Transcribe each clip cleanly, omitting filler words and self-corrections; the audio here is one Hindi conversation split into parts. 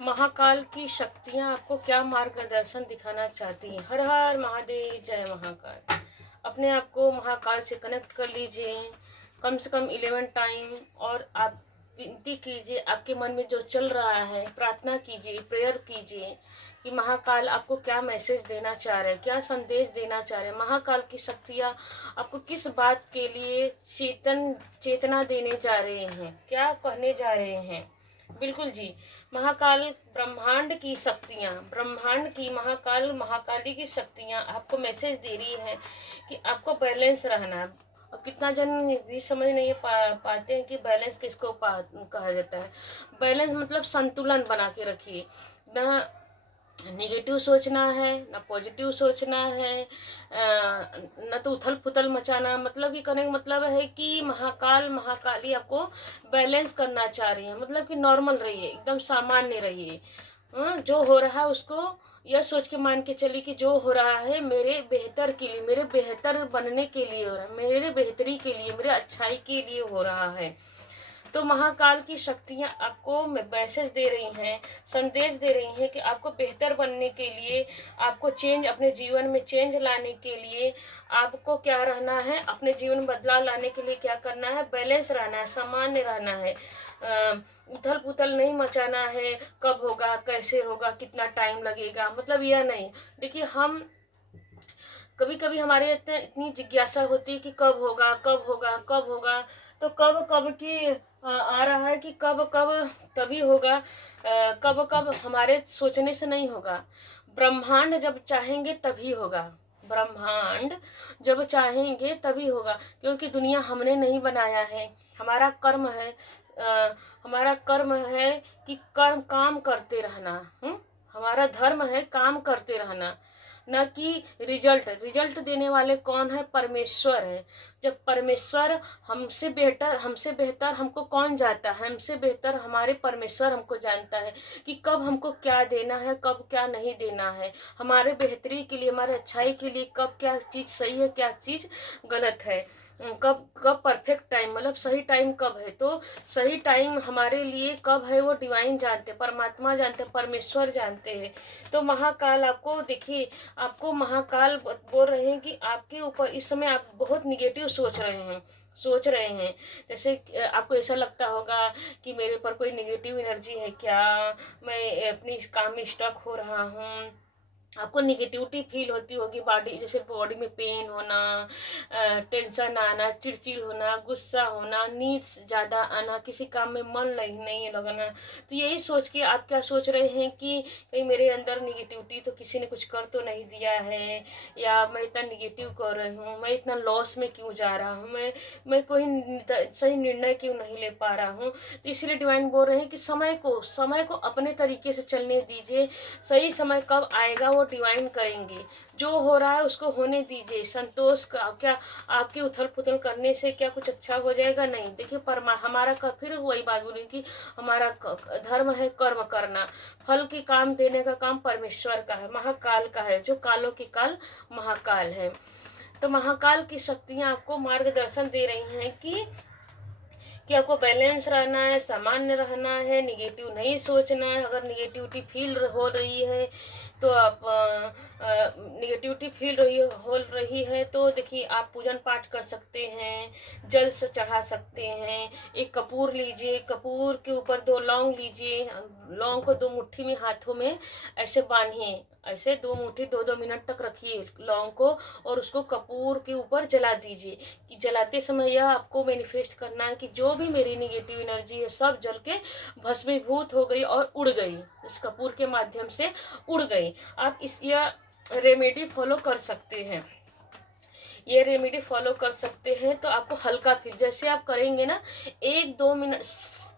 महाकाल की शक्तियाँ आपको क्या मार्गदर्शन दिखाना चाहती हैं? हर हर महादेव, जय महाकाल। अपने आप को महाकाल से कनेक्ट कर लीजिए कम से कम 11 टाइम, और आप विनती कीजिए, आपके मन में जो चल रहा है प्रार्थना कीजिए, प्रेयर कीजिए कि महाकाल आपको क्या मैसेज देना चाह रहे हैं, क्या संदेश देना चाह रहे हैं। महाकाल की शक्तियाँ आपको किस बात के लिए चेतना देने जा रहे हैं, क्या कहने जा रहे हैं। बिल्कुल जी। महाकाल ब्रह्मांड की शक्तियाँ, ब्रह्मांड की महाकाल महाकाली की शक्तियाँ आपको मैसेज दे रही है कि आपको बैलेंस रहना है। अब कितना जन भी समझ नहीं पाते हैं कि बैलेंस किसको कहा जाता है। बैलेंस मतलब संतुलन बना के रखिए, ना निगेटिव सोचना है ना पॉजिटिव सोचना है, न तो उथल पुथल मचाना। मतलब ये करने का मतलब है कि महाकाल महाकाली आपको बैलेंस करना चाह रही है। मतलब कि नॉर्मल रहिए, एकदम सामान्य रहिए। जो हो रहा है उसको यह सोच के मान के चलिए कि जो हो रहा है मेरे बेहतर के लिए, मेरे बेहतर बनने के लिए हो रहा है, मेरे बेहतरी के लिए, मेरे अच्छाई के लिए हो रहा है। तो महाकाल की शक्तियाँ आपको मैसेज दे रही हैं, संदेश दे रही हैं कि आपको बेहतर बनने के लिए, आपको चेंज, अपने जीवन में चेंज लाने के लिए आपको क्या रहना है, अपने जीवन में बदलाव लाने के लिए क्या करना है, बैलेंस रहना है, सामान्य रहना है। उथल पुथल नहीं मचाना है, कब होगा, कैसे होगा, कितना टाइम लगेगा, मतलब यह नहीं। देखिए, हम कभी कभी हमारे इतनी जिज्ञासा होती है कि कब होगा, कब होगा, कब होगा। तो कब कब की आ रहा है कि कब कब तभी होगा। कब कब हमारे सोचने से नहीं होगा। ब्रह्मांड जब चाहेंगे तभी होगा। ब्रह्मांड जब चाहेंगे तभी होगा, क्योंकि दुनिया हमने नहीं बनाया है, हमारा कर्म है। हमारा कर्म है कि कर्म काम करते रहना। हमारा धर्म है काम करते रहना, न कि रिजल्ट। रिजल्ट देने वाले कौन है? परमेश्वर है। जब परमेश्वर हमसे बेहतर हमको कौन जानता है? हमसे बेहतर हमारे परमेश्वर हमको जानता है कि कब हमको क्या देना है, कब क्या नहीं देना है, हमारे बेहतरी के लिए, हमारे अच्छाई के लिए कब क्या चीज़ सही है, क्या चीज़ गलत है। कब कब परफेक्ट टाइम, मतलब सही टाइम कब है। तो सही टाइम हमारे लिए कब है वो डिवाइन जानते, परमात्मा जानते, परमेश्वर जानते हैं। तो महाकाल आपको देखिए, आपको महाकाल बोल रहे हैं कि आपके ऊपर इस समय आप बहुत निगेटिव सोच रहे हैं। जैसे आपको ऐसा लगता होगा कि मेरे पर कोई निगेटिव एनर्जी है क्या, मैं अपनी काम में स्टक हो रहा हूँ। आपको निगेटिविटी फील होती होगी, बॉडी जैसे बॉडी में पेन होना, टेंशन आना, चिड़चिड़ होना, गुस्सा होना, नींद ज़्यादा आना, किसी काम में मन नहीं लगना। तो यही सोच के आप क्या सोच रहे हैं कि कहीं मेरे अंदर निगेटिविटी तो किसी ने कुछ कर तो नहीं दिया है, या मैं इतना निगेटिव कर रही हूँ, मैं इतना लॉस में क्यों जा रहा हूँ, मैं कोई सही निर्णय क्यों नहीं ले पा रहा हूँ। तो इसलिए डिवाइन बोल रहे हैं कि समय को अपने तरीके से चलने दीजिए। सही समय कब आएगा वो डिवाइन करेंगे। जो हो रहा है उसको होने दीजिए। संतोष का क्या, आपके उथल पुथल करने से क्या कुछ अच्छा हो जाएगा? नहीं। देखिए, हमारा फिर वही बात बोली कि हमारा धर्म है कर्म करना, फल की काम देने का काम परमेश्वर का है, महाकाल का है, जो कालों की काल महाकाल है। तो महाकाल की शक्तियाँ आपको मार्गदर्शन दे रही हैं कि आपको बैलेंस रहना है, सामान्य रहना है, निगेटिव नहीं सोचना है। अगर निगेटिविटी फील हो रही है तो आप निगेटिविटी हो रही है तो देखिए, आप पूजन पाठ कर सकते हैं, जल से चढ़ा सकते हैं। एक कपूर लीजिए, कपूर के ऊपर 2 लौंग लीजिए, लौंग को 2 मुट्ठी में हाथों में ऐसे बांधिए, ऐसे 2 मुट्ठी 2-2 मिनट तक रखिए लौंग को, और उसको कपूर के ऊपर जला दीजिए। कि जलाते समय यह आपको मैनिफेस्ट करना है कि जो भी मेरी निगेटिव एनर्जी है सब जल के भस्मीभूत हो गई और उड़ गई, इस कपूर के माध्यम से उड़ गई। आप यह रेमेडी फॉलो कर सकते हैं। ये रेमेडी फॉलो कर सकते हैं तो आपको हल्का फील, जैसे आप करेंगे ना 1-2 मिनट,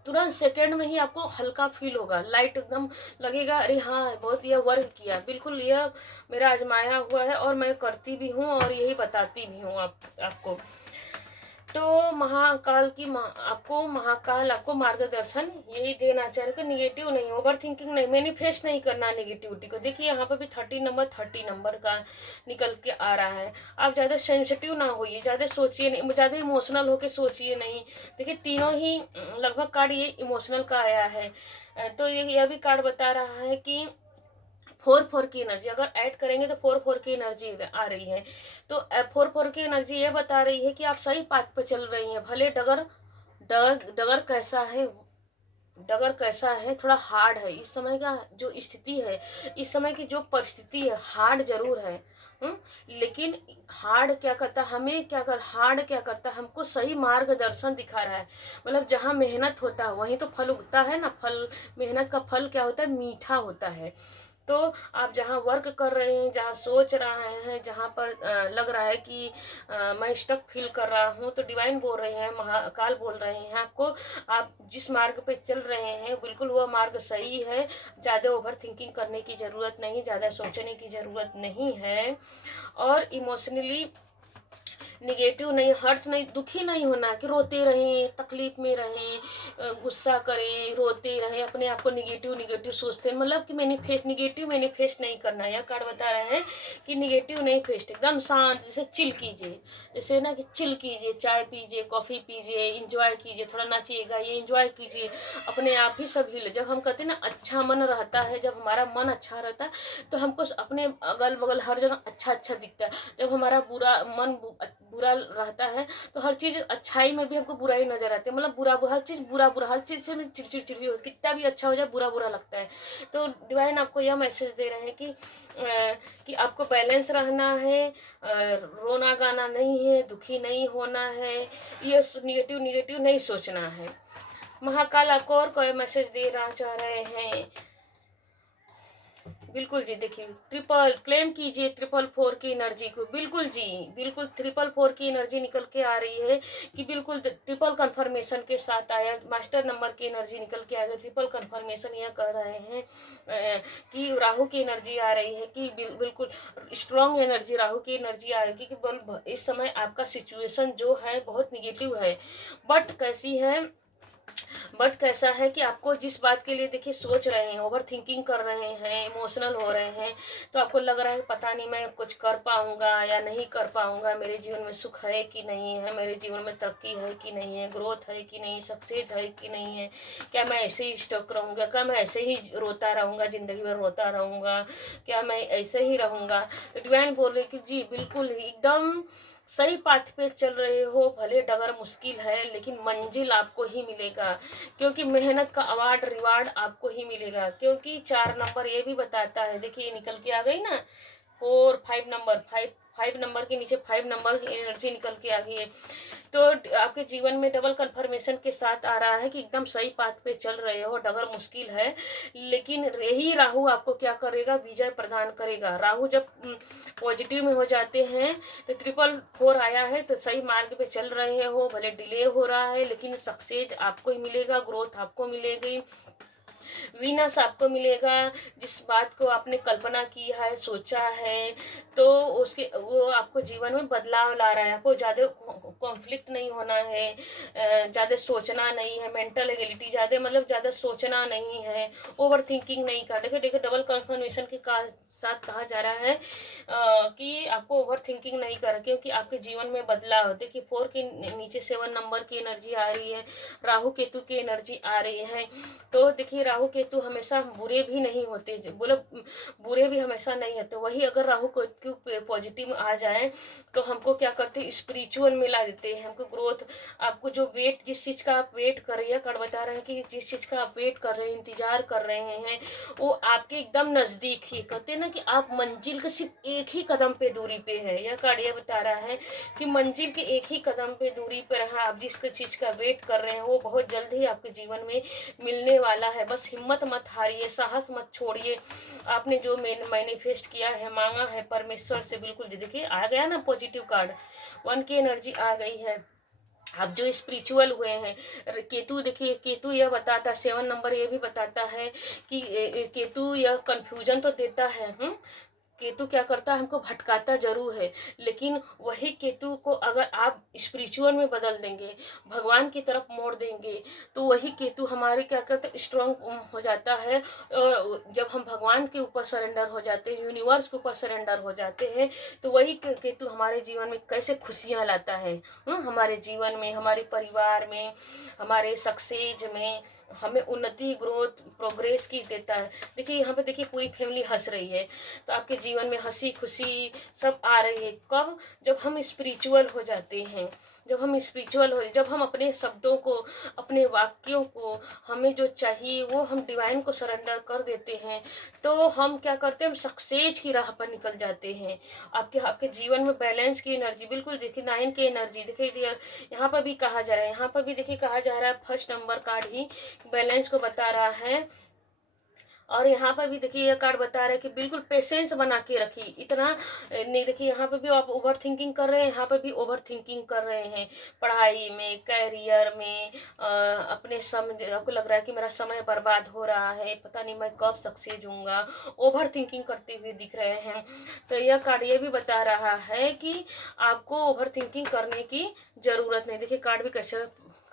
तुरंत सेकंड में ही आपको हल्का फील होगा, लाइट एकदम लगेगा, अरे हाँ बहुत यह वर्क किया। बिल्कुल यह मेरा आजमाया हुआ है और मैं करती भी हूँ और यही बताती भी हूँ आपको। तो महाकाल की आपको महाकाल आपको मार्गदर्शन यही देना चाह रहे कि निगेटिव नहीं, ओवर थिंकिंग नहीं, मैनिफेस्ट नहीं करना नेगेटिविटी को। देखिए यहाँ पर भी 30 नंबर का निकल के आ रहा है। आप ज़्यादा सेंसिटिव ना होइए, ज़्यादा सोचिए नहीं, ज़्यादा इमोशनल होके सोचिए नहीं। देखिए तीनों ही लगभग कार्ड ये इमोशनल का आया है। तो यह भी कार्ड बता रहा है कि 4 की एनर्जी अगर ऐड करेंगे तो 4 की एनर्जी आ रही है। तो 4 की एनर्जी ये बता रही है कि आप सही पाथ पे चल रही हैं। भले डगर डगर डगर कैसा है, डगर कैसा है, थोड़ा हार्ड है इस समय का जो स्थिति है, इस समय की जो परिस्थिति है, हार्ड जरूर है। लेकिन हार्ड क्या करता, हमें क्या कर हार्ड क्या करता, हमको सही मार्गदर्शन दिखा रहा है। मतलब जहाँ मेहनत होता है वहीं तो फल उगता है ना। फल, मेहनत का फल क्या होता है, मीठा होता है। तो आप जहाँ वर्क कर रहे हैं, जहाँ सोच रहे हैं, जहाँ पर लग रहा है कि मैं स्टक फील कर रहा हूँ, तो डिवाइन बोल रहे हैं, महाकाल बोल रहे हैं आपको, आप जिस मार्ग पे चल रहे हैं बिल्कुल वह मार्ग सही है। ज़्यादा ओवर थिंकिंग करने की ज़रूरत नहीं, ज़्यादा सोचने की ज़रूरत नहीं है। और इमोशनली निगेटिव नहीं, हर्ट नहीं, दुखी नहीं होना कि रोते रहें, तकलीफ में रहें, गुस्सा करें, रोते रहें, अपने आप को निगेटिव निगेटिव सोचते हैं। मतलब कि मैनिफेस्ट नहीं करना। यह कार्ड बता रहे हैं कि निगेटिव नहीं फेस्ट, एकदम शांत, जैसे चिल कीजिए, जैसे ना कि चिल कीजिए, चाय पीजिए, कॉफ़ी पीजिए, इंजॉय कीजिए, थोड़ा नाचिएगा, ये इंजॉय कीजिए, अपने आप ही सब हिल। जब हम कहते हैं ना अच्छा मन रहता है, जब हमारा मन अच्छा रहता है तो हमको अपने अगल बगल हर जगह अच्छा अच्छा दिखता है। जब हमारा बुरा रहता है तो हर चीज़ अच्छाई में भी हमको बुरा ही नजर आता है। मतलब बुरा हर चीज़ बुरा हर चीज़ से चिड़चिड़ी होती, कितना भी अच्छा हो जाए बुरा बुरा लगता है। तो डिवाइन आपको यह मैसेज दे रहे हैं कि आपको बैलेंस रहना है, रोना गाना नहीं है, दुखी नहीं होना है, ये निगेटिव नहीं सोचना है। महाकाल आपको और कोई मैसेज देना चाह रहे हैं? बिल्कुल जी, देखिए ट्रिपल क्लेम कीजिए 444 की एनर्जी को। बिल्कुल जी, बिल्कुल 444 की एनर्जी निकल के आ रही है कि बिल्कुल ट्रिपल कंफर्मेशन के साथ आया। मास्टर नंबर की एनर्जी निकल के आ गई, ट्रिपल कंफर्मेशन यह कह रहे हैं कि राहु की एनर्जी आ रही है कि बिल्कुल स्ट्रॉन्ग एनर्जी, राहु की एनर्जी आएगी कि इस समय आपका सिचुएशन जो है बहुत निगेटिव है। बट कैसा है कि आपको जिस बात के लिए देखिए सोच रहे हैं, ओवर थिंकिंग कर रहे हैं, इमोशनल हो रहे हैं, तो आपको लग रहा है पता नहीं मैं कुछ कर पाऊंगा या नहीं कर पाऊंगा, मेरे जीवन में सुख है कि नहीं है, मेरे जीवन में तरक्की है कि नहीं है, ग्रोथ है कि नहीं, सक्सेस है कि नहीं है, क्या मैं ऐसे ही स्टक रहूंगा, क्या मैं ऐसे ही रोता रहूंगा, जिंदगी भर रोता रहूंगा, क्या मैं ऐसे ही रहूंगा। तो डिवाइन बोल रहे कि जी बिल्कुल एकदम सही पाथ पे चल रहे हो। भले डगर मुश्किल है लेकिन मंजिल आपको ही मिलेगा, क्योंकि मेहनत का अवार्ड रिवार्ड आपको ही मिलेगा। क्योंकि 4 नंबर ये भी बताता है, देखिए निकल के आ गई ना 5 नंबर के नीचे 5 नंबर की एनर्जी निकल के आ गई है। तो आपके जीवन में डबल कंफर्मेशन के साथ आ रहा है कि एकदम सही पाथ पे चल रहे हो, डगर मुश्किल है लेकिन यही राहु आपको क्या करेगा, विजय प्रदान करेगा। राहु जब पॉजिटिव में हो जाते हैं तो 444 आया है, तो सही मार्ग पे चल रहे हो, भले डिले हो रहा है लेकिन सक्सेस आपको ही मिलेगा, ग्रोथ आपको मिलेगी, विनस आपको मिलेगा। जिस बात को आपने कल्पना की है, सोचा है, तो उसके वो आपको जीवन में बदलाव ला रहा है। आपको ज़्यादा कॉन्फ्लिक्ट नहीं होना है, ज़्यादा सोचना नहीं है, मेंटल एबिलिटी ज़्यादा, मतलब ज़्यादा सोचना नहीं है, ओवर थिंकिंग नहीं कर। देखिए देखिए डबल कंफर्मेशन के साथ कहा जा रहा है कि आपको ओवर थिंकिंग नहीं कर, क्योंकि आपके जीवन में बदलाव। देखिए 4 के नीचे 7 नंबर की एनर्जी आ रही है, राहु केतु की एनर्जी आ रही है। तो देखिए राहु केतु हमेशा बुरे भी नहीं होते, बोलो बुरे भी हमेशा नहीं होते। वही अगर राहु केतु पॉजिटिव आ जाए तो हमको क्या करते हैं, स्पिरिचुअल में ला देते हैं, हमको ग्रोथ। आपको जो वेट, जिस चीज़ का आप वेट कर रही है, कार्ड बता रहे हैं कि जिस चीज़ का आप वेट कर रहे हैं, इंतजार कर रहे हैं, वो आपके एकदम नज़दीक ही। कहते हैं ना कि आप मंजिल के सिर्फ एक ही कदम पे दूरी पे है। यह कार्ड ये बता रहा है कि मंजिल के एक ही कदम पे दूरी पर है। आप जिस चीज़ का वेट कर रहे हैं वो बहुत जल्द ही आपके जीवन में मिलने वाला है। बस हिम्मत मत हारिए, साहस मत छोड़िए। आपने जो मैनिफेस्ट किया है, मांगा है परमेश्वर से, बिल्कुल देखिए आ गया ना पॉजिटिव कार्ड, 1 की एनर्जी आ गई है। आप जो स्पिरिचुअल हुए हैं, केतु देखिए, केतु यह बताता है, 7 नंबर ये भी बताता है कि केतु यह कंफ्यूजन तो देता है, केतु क्या करता है, हमको भटकाता जरूर है, लेकिन वही केतु को अगर आप स्पिरिचुअल में बदल देंगे, भगवान की तरफ मोड़ देंगे, तो वही केतु हमारे क्या करते हैं, स्ट्रांग हो जाता है। और जब हम भगवान के ऊपर सरेंडर हो जाते हैं, यूनिवर्स के ऊपर सरेंडर हो जाते हैं, तो वही केतु हमारे जीवन में कैसे खुशियाँ लाता है, हमारे जीवन में, हमारे परिवार में, हमारे सक्सेस में, हमें उन्नति, ग्रोथ, प्रोग्रेस की देता है। देखिए यहाँ पे देखिए पूरी फैमिली हंस रही है, तो आपके जीवन में हंसी खुशी सब आ रही है। कब? जब हम स्पिरिचुअल हो जाते हैं, जब हम अपने शब्दों को, अपने वाक्यों को, हमें जो चाहिए वो हम डिवाइन को सरेंडर कर देते हैं, तो हम क्या करते हैं, हम सक्सेस की राह पर निकल जाते हैं। आपके आपके जीवन में बैलेंस की एनर्जी, बिल्कुल देखिए 9 की एनर्जी देखिए, यहाँ पर भी कहा जा रहा है, यहाँ पर भी देखिए कहा जा रहा है, फर्स्ट नंबर कार्ड ही बैलेंस को बता रहा है। और यहाँ पर भी देखिए ये कार्ड बता रहा है कि बिल्कुल पेशेंस बना के रखिए, इतना नहीं। देखिए यहाँ पे भी आप ओवर थिंकिंग कर रहे हैं, यहाँ पे भी ओवर थिंकिंग कर रहे हैं, पढ़ाई में, कैरियर में, अपने समय, आपको लग रहा है कि मेरा समय बर्बाद हो रहा है, पता नहीं मैं कब सक्सेस होऊंगा, ओवर थिंकिंग करते हुए दिख रहे हैं। तो यह कार्ड ये भी बता रहा है कि आपको ओवर थिंकिंग करने की ज़रूरत नहीं। देखिए कार्ड भी कैसे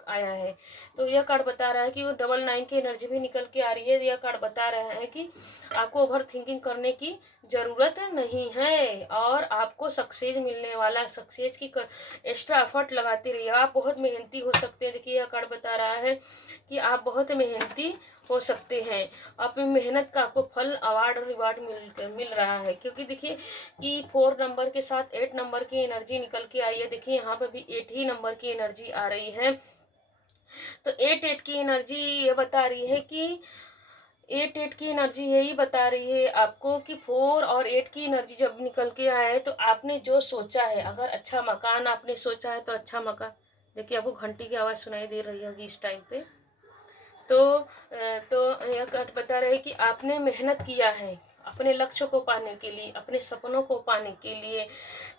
आया है, तो यह कार्ड बता रहा है कि वो 9 की एनर्जी भी निकल के आ रही है। यह कार्ड बता रहा है कि आपको ओवर थिंकिंग करने की ज़रूरत नहीं है, और आपको सक्सेस मिलने वाला, सक्सेस की एक्स्ट्रा एफर्ट लगाते रहिए, आप बहुत मेहनती हो सकते हैं। देखिए यह कार्ड बता रहा है कि आप बहुत मेहनती हो सकते हैं, अपनी मेहनत का आपको फल, अवार्ड और रिवार्ड मिल रहा है। क्योंकि देखिए कि 4 नंबर के साथ 8 नंबर की एनर्जी निकल के आई है। देखिए यहाँ पर भी 8 ही नंबर की एनर्जी आ रही है, तो 8 की एनर्जी ये बता रही है कि 8 की एनर्जी यही बता रही है आपको कि 4 और 8 की एनर्जी जब निकल के आए, तो आपने जो सोचा है, अगर अच्छा मकान आपने सोचा है तो अच्छा मकान, देखिए आपको घंटी की आवाज़ सुनाई दे रही होगी इस टाइम पे, तो यह बता रहे हैं कि आपने मेहनत किया है अपने लक्ष्य को पाने के लिए, अपने सपनों को पाने के लिए,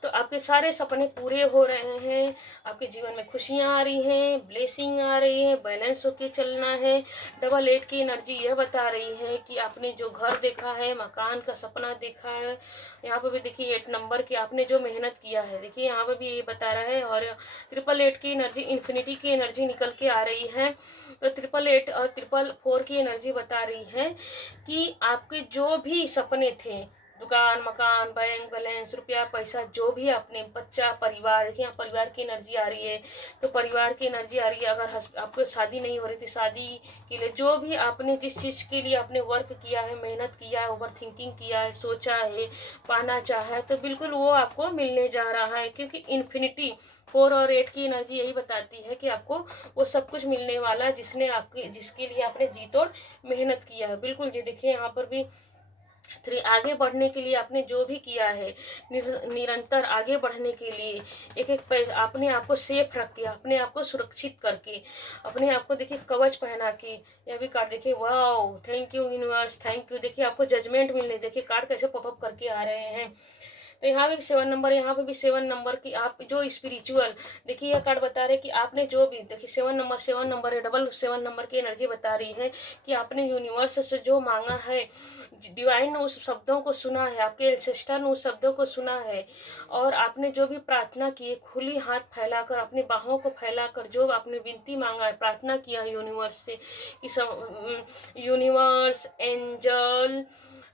तो आपके सारे सपने पूरे हो रहे हैं, आपके जीवन में खुशियाँ आ रही हैं, ब्लेसिंग आ रही है, बैलेंस होके चलना है। 8 की एनर्जी यह बता रही है कि आपने जो घर देखा है, मकान का सपना देखा है, यहाँ पर भी देखिए 8 नंबर की आपने जो मेहनत किया है, देखिए यहाँ पर भी ये बता रहा है। और 888 की एनर्जी, इन्फिनिटी की एनर्जी निकल के आ रही है, तो 888 और 444 की एनर्जी बता रही है कि आपके जो भी सपने थे, दुकान, मकान, बैंक बैलेंस, रुपया पैसा, जो भी आपने, बच्चा, परिवार, देखिए यहाँ परिवार की एनर्जी आ रही है, तो परिवार की एनर्जी आ रही है। अगर आपको शादी नहीं हो रही थी, शादी के लिए, जो भी आपने, जिस चीज़ के लिए आपने वर्क किया है, मेहनत किया है, ओवर थिंकिंग किया है, सोचा है, पाना चाहा है, तो बिल्कुल वो आपको मिलने जा रहा है। क्योंकि इन्फिनिटी 4 और 8 की एनर्जी यही बताती है कि आपको वो सब कुछ मिलने वाला है जिसके लिए आपने जी तोड़ मेहनत किया है। बिल्कुल जी, देखिए यहाँ पर भी 3 आगे बढ़ने के लिए आपने जो भी किया है, निरंतर आगे बढ़ने के लिए, एक एक अपने आप को सेफ रख के, अपने आप को सुरक्षित करके, अपने आप को देखिए कवच पहना के, यह भी कार्ड देखिए, wow, thank you universe, thank you. देखिए आपको जजमेंट मिलने, देखिए कार्ड कैसे पॉपअप करके आ रहे हैं। तो यहाँ पे भी 7 नंबर, यहाँ पे भी 7 नंबर की, आप जो स्पिरिचुअल, देखिए यह कार्ड बता रहे हैं कि आपने जो भी, देखिए 7 नंबर है, 7 नंबर की एनर्जी बता रही है कि आपने यूनिवर्स से जो मांगा है, डिवाइन ने उस शब्दों को सुना है, आपके एंसेस्टर ने उस शब्दों को सुना है, और आपने जो भी प्रार्थना की है, खुली हाथ फैलाकर, अपनी बाहों को फैलाकर जो आपने विनती मांगा है, प्रार्थना किया है यूनिवर्स से कि यूनिवर्स,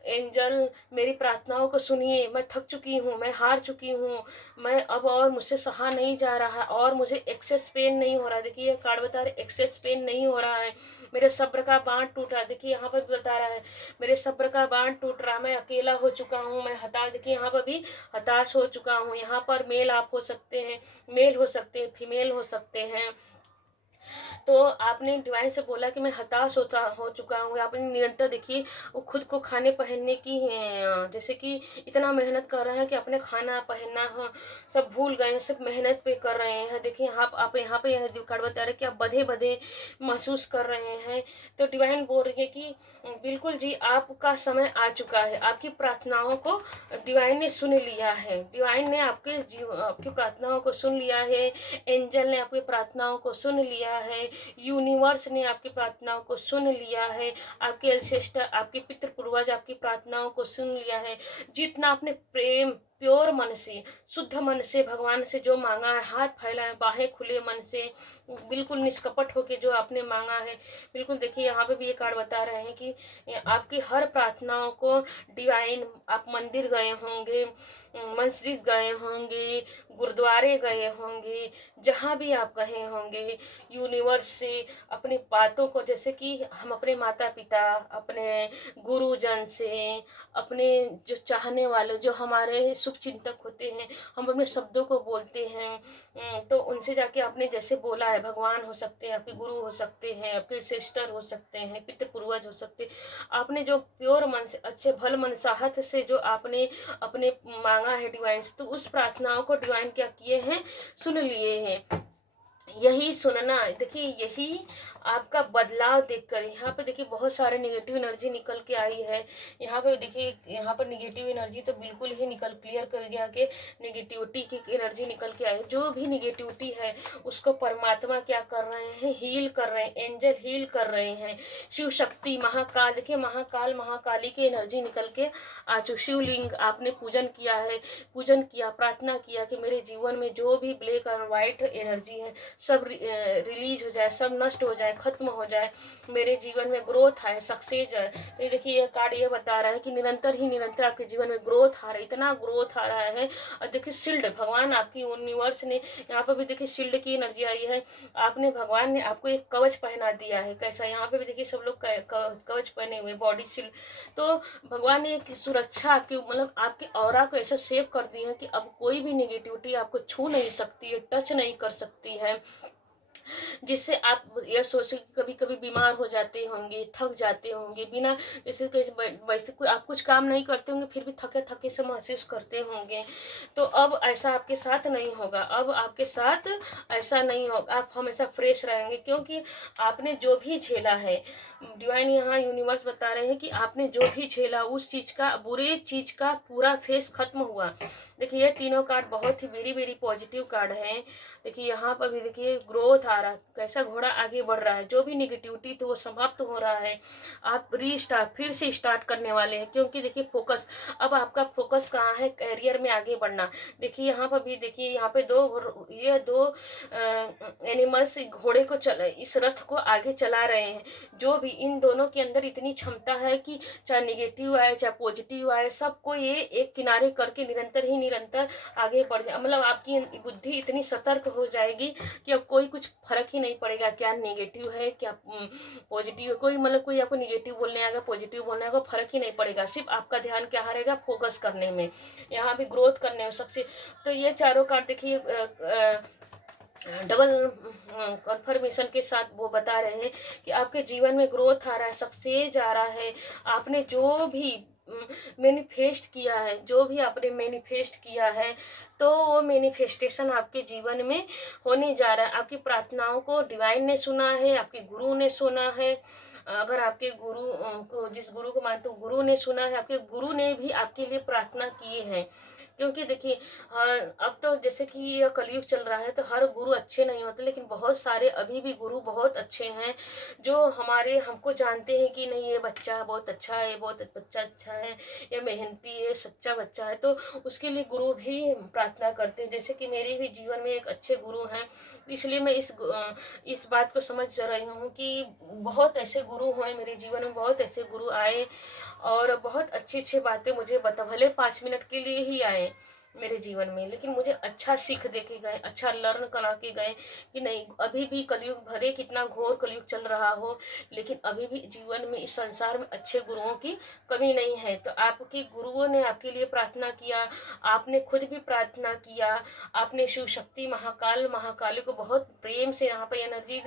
एंजल मेरी प्रार्थनाओं को सुनिए, मैं थक चुकी हूँ, मैं हार चुकी हूँ, मैं अब और मुझसे सहा नहीं जा रहा, और मुझे एक्सेस पेन नहीं हो रहा। देखिए ये कार्ड बता रहे एक्सेस पेन नहीं हो रहा है, मेरे सब्र का बांध टूट रहा है। देखिए यहाँ पर बता रहा है मेरे सब्र का बांध टूट रहा, मैं अकेला हो चुका हूँ, मैं हताश, देखिए यहाँ पर भी हताश हो चुका हूँ। यहाँ पर मेल आप हो सकते हैं, मेल हो सकते हैं, फीमेल हो सकते हैं। तो आपने डिवाइन से बोला कि मैं हताश हो चुका हूँ। आपने निरंतर देखिए वो खुद को खाने पहनने की जैसे कि इतना मेहनत कर रहे हैं कि अपने खाना पहनना सब भूल गए हैं, सब मेहनत पे कर रहे हैं। देखिए आप यहाँ पे यह कार्ड बता रहे हैं कि आप बधे बधे महसूस कर रहे हैं। तो डिवाइन बोल रही है कि बिल्कुल जी आपका समय आ चुका है, आपकी प्रार्थनाओं को डिवाइन ने सुन लिया है, डिवाइन ने आपकी प्रार्थनाओं को सुन लिया है, एंजल ने आपकी प्रार्थनाओं को सुन लिया है। यूनिवर्स ने आपकी प्रार्थनाओं को सुन लिया है, आपके एंसेस्टर, आपके पितृ पूर्वज आपकी प्रार्थनाओं को सुन लिया है। जितना आपने प्रेम, प्योर मन से, शुद्ध मन से भगवान से जो मांगा है, हाथ फैलाए, बाहें खुले मन से, बिल्कुल निष्कपट होके जो आपने मांगा है, बिल्कुल देखिए यहाँ पे भी ये कार्ड बता रहे हैं कि आपकी हर प्रार्थनाओं को डिवाइन, आप मंदिर गए होंगे, मस्जिद गए होंगे, गुरुद्वारे गए होंगे, जहाँ भी आप गए होंगे, यूनिवर्स से अपनी बातों को, जैसे कि हम अपने माता पिता, अपने गुरुजन से, अपने जो चाहने वाले, जो हमारे शुभ चिंतक होते हैं, हम अपने शब्दों को बोलते हैं, तो उनसे जाके आपने जैसे बोला है, भगवान हो सकते हैं, आपके गुरु हो सकते हैं, आपके सिस्टर हो सकते हैं, पितृ पूर्वज हो सकते हैं, आपने जो प्योर मन से, अच्छे भल मनसाहत से जो आपने अपने मांगा है डिवाइन से, तो उस प्रार्थनाओं को डिवाइन क्या किए हैं, सुन लिए हैं। यही सुनना, देखिए यही आपका बदलाव देखकर, यहाँ पे देखिए बहुत सारे निगेटिव एनर्जी निकल के आई है। यहाँ पे देखिए, यहाँ पर निगेटिव एनर्जी तो बिल्कुल ही क्लियर कर दिया कि निगेटिविटी की एनर्जी निकल के आई। जो भी निगेटिविटी है उसको परमात्मा क्या कर रहे हैं, हील कर रहे हैं, एंजल हील कर रहे हैं। शिव शक्ति, महाकाल, देखिए महाकाल, महाकाली की एनर्जी निकल के आ चुकी। शिवलिंग आपने पूजन किया है, पूजन किया, प्रार्थना किया कि मेरे जीवन में जो भी ब्लैक और व्हाइट एनर्जी है सब रिलीज हो जाए, सब नष्ट हो जाए, खत्म हो जाए, मेरे जीवन में ग्रोथ आए, सक्सेस आए। तो ये देखिए ये कार्ड ये बता रहा है कि निरंतर आपके जीवन में ग्रोथ आ रहा है, इतना ग्रोथ आ रहा है। और देखिए शील्ड, भगवान आपकी यूनिवर्स ने, यहाँ पर भी देखिए शील्ड की एनर्जी आई है। आपने, भगवान ने आपको एक कवच पहना दिया है। कैसा, यहाँ पे भी देखिए सब लोग कवच पहने हुए, बॉडी शील्ड। तो भगवान ने एक सुरक्षा आपकी, मतलब आपके ऑरा को ऐसा सेव कर दिया है कि अब कोई भी नेगेटिविटी आपको छू नहीं सकती है, टच नहीं कर सकती है। जिससे आप यह सोचें कि कभी कभी बीमार हो जाते होंगे, थक जाते होंगे, बिना जैसे वैसे कोई आप कुछ काम नहीं करते होंगे फिर भी थके थके से महसूस करते होंगे। तो अब ऐसा आपके साथ नहीं होगा, अब आपके साथ ऐसा नहीं होगा, आप हमेशा फ्रेश रहेंगे, क्योंकि आपने जो भी झेला है, डिवाइन यहाँ यूनिवर्स बता रहे हैं कि आपने जो भी झेला उस चीज़ का, बुरे चीज़ का पूरा फेस खत्म हुआ। देखिए ये तीनों कार्ड बहुत ही वेरी वेरी पॉजिटिव कार्ड हैं। देखिए यहाँ पर भी देखिए ग्रोथ आ रहा है, कैसा घोड़ा आगे बढ़ रहा है, जो भी निगेटिविटी थी वो समाप्त हो रहा है। आप रीस्टार्ट, फिर से स्टार्ट करने वाले हैं, क्योंकि देखिए फोकस, अब आपका फोकस कहाँ है, करियर में आगे बढ़ना। देखिए यहाँ पर भी देखिए, यहाँ पे दो एनिमल्स घोड़े को इस रथ को आगे चला रहे हैं। जो भी इन दोनों के अंदर इतनी क्षमता है कि चाहे निगेटिव आए चाहे पॉजिटिव आए, सबको ये एक किनारे करके निरंतर आगे बढ़ जाए। मतलब आपकी बुद्धि इतनी सतर्क हो जाएगी कि अब कोई कुछ फर्क ही नहीं पड़ेगा, क्या नेगेटिव है क्या पॉजिटिव है। कोई मतलब कोई आपको नेगेटिव बोलने आएगा, पॉजिटिव बोलने आएगा, फर्क ही नहीं पड़ेगा। सिर्फ आपका ध्यान क्या रहेगा, फोकस करने में, यहाँ भी ग्रोथ करने में सक्सेस। तो ये चारों कार्ड देखिए डबल कंफर्मेशन के साथ वो बता रहे हैं कि आपके जीवन में ग्रोथ आ रहा है, सक्सेस आ रहा है। आपने जो भी मैनिफेस्ट किया है, जो भी आपने मैनिफेस्ट किया है, तो वो मैनिफेस्टेशन आपके जीवन में होने जा रहा है। आपकी प्रार्थनाओं को डिवाइन ने सुना है, आपके गुरु ने सुना है। अगर आपके गुरु को, जिस गुरु को मानते हो, गुरु ने सुना है, आपके गुरु ने भी आपके लिए प्रार्थना किए हैं। क्योंकि देखिए अब तो जैसे कि यह कलयुग चल रहा है, तो हर गुरु अच्छे नहीं होते, लेकिन बहुत सारे अभी भी गुरु बहुत अच्छे हैं, जो हमको जानते हैं कि नहीं ये बच्चा बहुत अच्छा है, बहुत बच्चा अच्छा है, ये मेहनती है, सच्चा बच्चा है, तो उसके लिए गुरु भी प्रार्थना करते हैं। जैसे कि मेरे भी जीवन में एक अच्छे गुरु हैं, इसलिए मैं इस बात को समझ रही हूँ कि बहुत ऐसे गुरु हैं मेरे जीवन में, बहुत ऐसे गुरु आए और बहुत अच्छी अच्छी बातें मुझे भले 5 मिनट के लिए ही आए मेरे जीवन में, लेकिन मुझे अच्छा सीख दे के गए, अच्छा लर्न करा के गए कि नहीं, अभी भी कलयुग, भरे कितना घोर कलयुग चल रहा हो, लेकिन अभी भी जीवन में, इस संसार में अच्छे गुरुओं की कमी नहीं है। तो आपके गुरुओं ने आपके लिए प्रार्थना किया, आपने खुद भी प्रार्थना किया, आपने शिव शक्ति, महाकाल, महाकाली को बहुत प्रेम से, यहाँ पर एनर्जी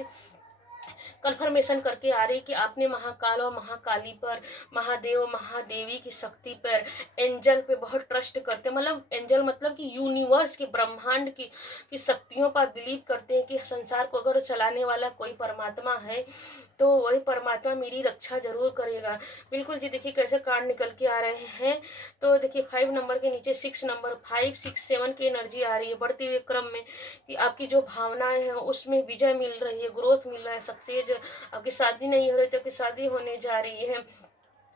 कंफर्मेशन करके आ रही कि आपने महाकाल और महाकाली पर, महादेव महादेवी की शक्ति पर, एंजल पे बहुत ट्रस्ट करते हैं। मतलब एंजल मतलब कि यूनिवर्स के, ब्रह्मांड की शक्तियों पर बिलीव करते हैं कि संसार को अगर चलाने वाला कोई परमात्मा है तो वही परमात्मा मेरी रक्षा जरूर करेगा। बिल्कुल जी, देखिए कैसे कार्ड निकल के आ रहे हैं। तो देखिए 5 नंबर के नीचे 6 नंबर, 5 6 7 की एनर्जी आ रही है बढ़ते हुए क्रम में, कि आपकी जो भावनाएं हैं उसमें विजय मिल रही है, ग्रोथ मिल रहा है, सक्सेस। आपकी शादी नहीं हो रही तो आपकी शादी होने जा रही है।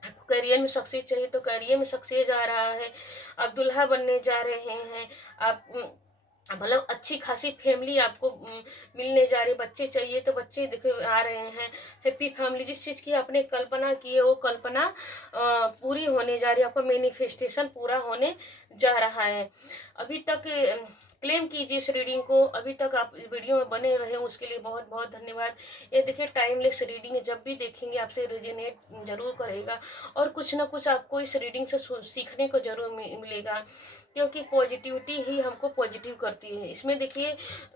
आपको करियर में सक्सेस चाहिए तो करियर में सक्सेस आ रहा है। आप दुल्हा बनने जा रहे हैं। आप मतलब अच्छी खासी फैमिली आपको मिलने जा रही है। बच्चे चाहिए तो बच्चे देखो आ रहे हैं। हैप्पी फैमिली, जिस चीज़ की आपने कल्पना की है वो कल्पना पूरी होने जा रही है। आपका मैनिफेस्टेशन पूरा होने जा रहा है। अभी तक क्लेम कीजिए इस रीडिंग को। अभी तक आप इस वीडियो में बने रहे उसके लिए बहुत बहुत धन्यवाद। ये देखिए टाइमलेस रीडिंग है, जब भी देखेंगे आपसे रेजोनेट जरूर करेगा और कुछ ना कुछ आपको इस रीडिंग से सीखने को जरूर मिलेगा, क्योंकि पॉजिटिविटी ही हमको पॉजिटिव करती है। इसमें देखिए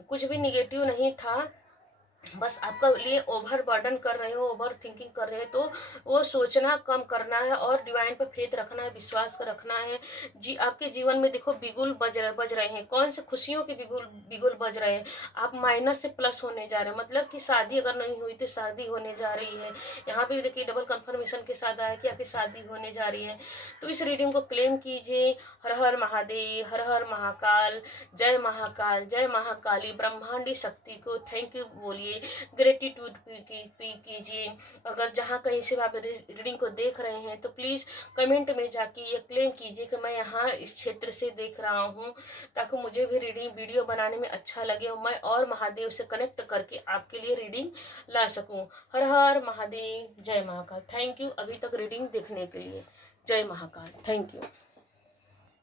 कुछ भी निगेटिव नहीं था, बस आपका लिए ओवर बर्डन कर रहे हो, ओवर थिंकिंग कर रहे हो, तो वो सोचना कम करना है और डिवाइन पे फेथ रखना है, विश्वास रखना है। जी आपके जीवन में देखो बिगुल बज रहे हैं। कौन से खुशियों के बिगुल बिगुल बज रहे हैं। आप माइनस से प्लस होने जा रहे हैं, मतलब कि शादी अगर नहीं हुई तो शादी होने जा रही है। यहाँ पे देखिए डबल कंफर्मेशन के साथ आया कि आपकी शादी होने जा रही है। तो इस रीडिंग को क्लेम कीजिए। हर हर महादेव, हर हर महाकाल, जय महाकाल, जय महाकाली, ब्रह्मांडी शक्ति को थैंक यू बोलिए, ग्रेटिट्यूड कीजिए। अगर जहाँ कहीं से आप रीडिंग को देख रहे हैं तो प्लीज़ कमेंट में जाके ये क्लेम कीजिए कि मैं यहाँ इस क्षेत्र से देख रहा हूँ, ताकि मुझे भी रीडिंग वीडियो बनाने में अच्छा लगे और मैं और महादेव से कनेक्ट करके आपके लिए रीडिंग ला सकूँ। हर हर महादेव, जय महाकाल। थैंक यू अभी तक रीडिंग देखने के लिए। जय महाकाल। Thank you.